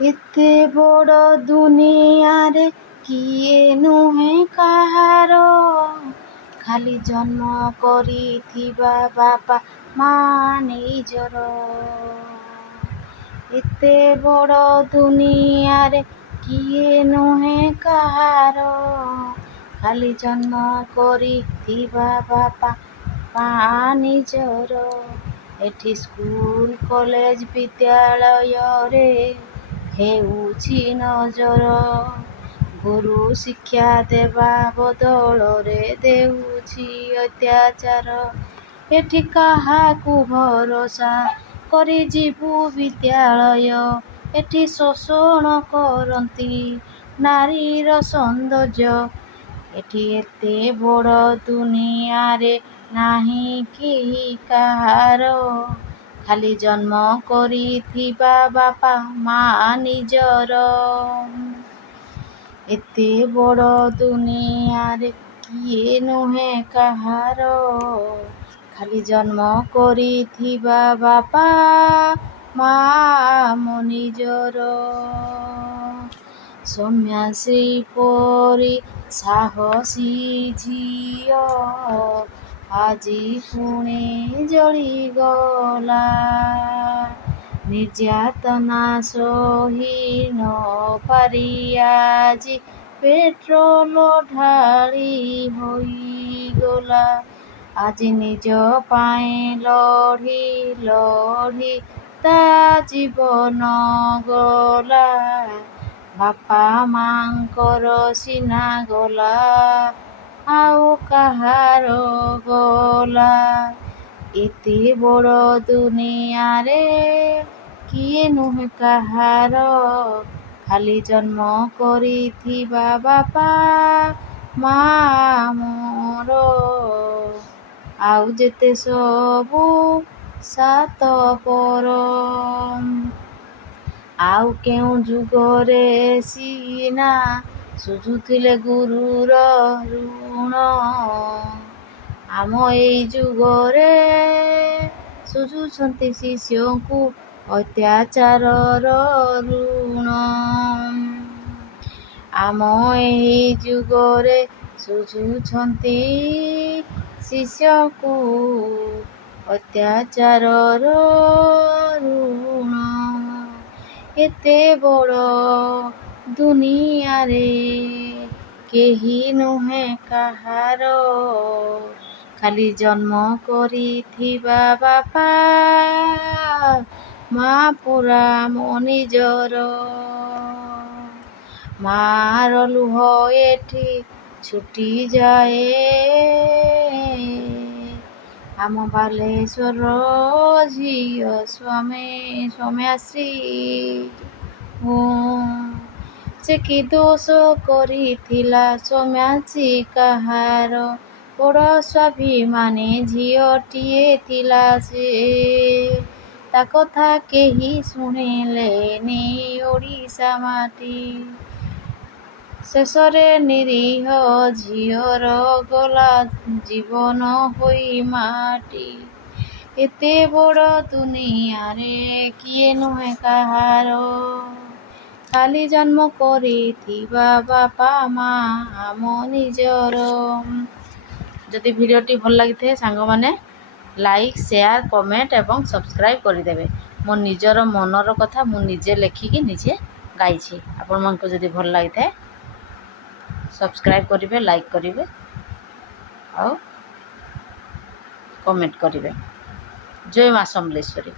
ଏତେ ବଡ଼ ଦୁନିଆରେ କିଏ ନୁହେଁ କାହାର, ଖାଲି ଜନ୍ମ କରିଥିବା ବାପା ମା ନିଜର। ଏତେ ବଡ଼ ଦୁନିଆରେ କିଏ ନୁହେଁ କାହାର, ଖାଲି ଜନ୍ମ କରିଥିବା ବାପା ମା ନିଜର। ଏଠି ସ୍କୁଲ କଲେଜ ବିଦ୍ୟାଳୟରେ ହେଉଛି ନଜର, ଗୁରୁ ଶିକ୍ଷା ଦେବା ବଦଳରେ ଦେଉଛି ଅତ୍ୟାଚାର। ଏଠି କାହାକୁ ଭରସା କରି ଯିବୁ ବିଦ୍ୟାଳୟ, ଏଠି ଶୋଷଣ କରନ୍ତି ନାରୀର ସୌନ୍ଦର୍ଯ୍ୟ। ଏଠି ଏତେ ବଡ଼ ଦୁନିଆରେ ନାହିଁ କେହି କାହାର, ଖାଲି ଜନ୍ମ କରିଥିବା ବାପା ମା ନିଜର। ଏତେ ବଡ଼ ଦୁନିଆରେ କିଏ ନୁହେଁ କାହାର, ଖାଲି ଜନ୍ମ କରିଥିବା ବାପା ମା ନିଜର। ସୌମ୍ୟାଶ୍ରୀ ପରି ସାହସୀ ଝିଅ ଆଜି ପୁଣି ଜଳିଗଲା, ନିର୍ଯାତନା ସହି ନ ପାରି ଆଜି ପେଟ୍ରୋଲ ଢାଳି ହୋଇଗଲା। ଆଜି ନିଜ ପାଇଁ ଲଢ଼ି ଲଢ଼ି ତା ଜୀବନ ଗଲା, ବାପା ମାଙ୍କର ସିନା ଗଲା, ଆଉ କାହାର ଗଲା। ଏତେ ବଡ଼ ଦୁନିଆରେ କିଏ ନୁହେଁ କାହାର, ଖାଲି ଜନ୍ମ କରିଥିବା ବାପା ମା ମୋର। ଆଉ ଯେତେ ସବୁ ସାତପର, ଆଉ କେଉଁ ଯୁଗରେ ସିନା ଶୁଝୁଥିଲେ ଗୁରୁର ଋଣ, ଆମ ଏଇ ଯୁଗରେ ଶୁଝୁଛନ୍ତି ଶିଷ୍ୟଙ୍କୁ ଅତ୍ୟାଚାରର ଋଣ। ଆମ ଏହି ଯୁଗରେ ଶୁଝୁଛନ୍ତି ଶିଷ୍ୟଙ୍କୁ ଅତ୍ୟାଚାରର ଋଣ। ଏତେ ବଡ଼ ଦୁନିଆରେ କେହି ନୁହେଁ କାହାର, ଖାଲି ଜନ୍ମ କରିଥିବା ବାପା ମା ପୁରା ମୋ ନିଜର। ମା'ର ଲୁହ ଏଠି ଛୁଟିଯାଏ ଆମ ବାଲେଶ୍ୱର ଝିଅ ସୌମ୍ୟାଶ୍ରୀ। ସେ କି ଦୋଷ କରିଥିଲା ସୌମ୍ୟାଶ୍ରୀ କାହାର, ବଡ଼ ସ୍ୱାଭିମାନୀ ଝିଅଟିଏ ଥିଲା ସେ, ତା କଥା କେହି ଶୁଣିଲେନି ଓଡ଼ିଶା ମାଟି। ଶେଷରେ ନିରୀହ ଝିଅର ଗଲା ଜୀବନ ହୋଇ ମାଟି। ଏତେ ବଡ଼ ଦୁନିଆରେ କିଏ ନୁହେଁ କାହାର, ଖାଲି ଜନ୍ମ କରିଥିବା ବାପା ମା ଆମ ନିଜର। ଯଦି ଭିଡ଼ିଓଟି ଭଲ ଲାଗିଥାଏ ସାଙ୍ଗମାନେ ଲାଇକ୍ ସେୟାର କମେଣ୍ଟ ଏବଂ ସବସ୍କ୍ରାଇବ୍ କରିଦେବେ। ମୋ ନିଜର ମନର କଥା ମୁଁ ନିଜେ ଲେଖିକି ନିଜେ ଗାଇଛି। ଆପଣମାନଙ୍କୁ ଯଦି ଭଲ ଲାଗିଥାଏ ସବସ୍କ୍ରାଇବ୍ କରିବେ, ଲାଇକ୍ କରିବେ ଆଉ କମେଣ୍ଟ କରିବେ। ଜୟ ମା ସମଲେଶ୍ୱରୀ।